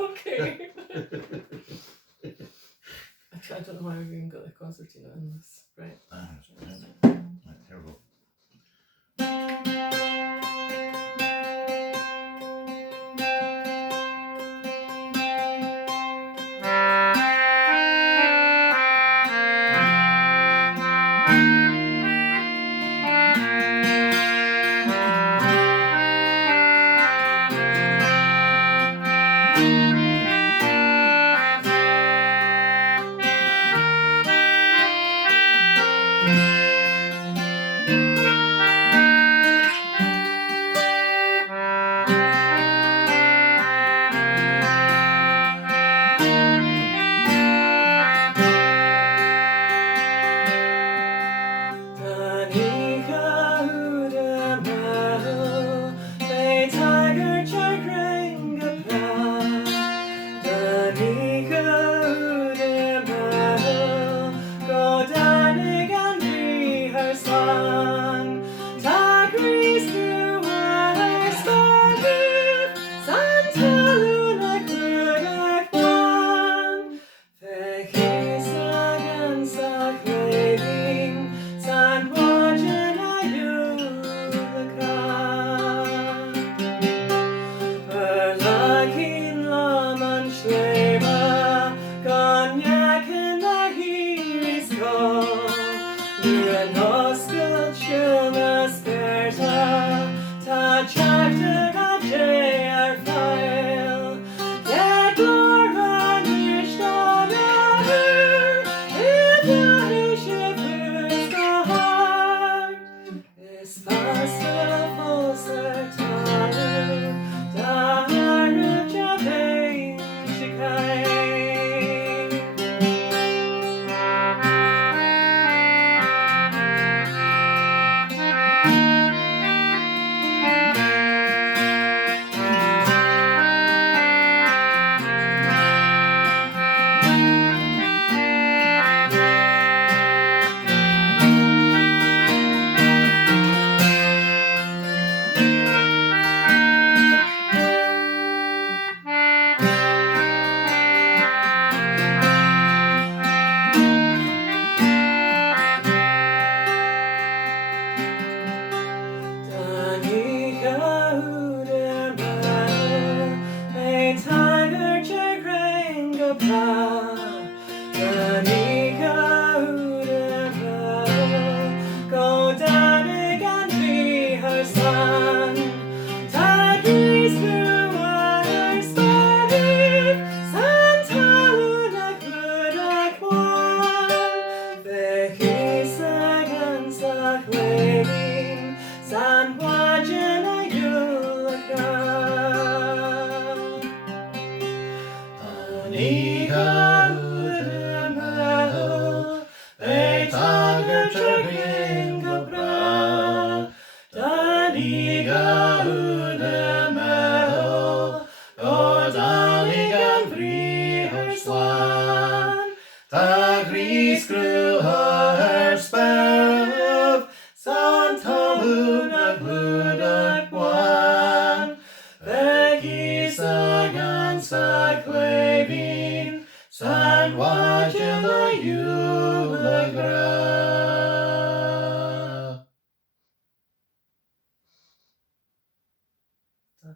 Okay. I don't know why we're going to get a concertina in this. Right. Right, here we go. Nuair oscailt siúlna spéartha, tá teachtaire a dea fáil. Glór níos dá is fásta fós talamh, dea-mhéin tagairt ghrian go brách, dtáinig Úd dtáinig an Bhriathar slán, tá gríosghrua spéartha, san talamh na chlúdach buan, beidh íosagán sa chléibhín, san Mhaighdean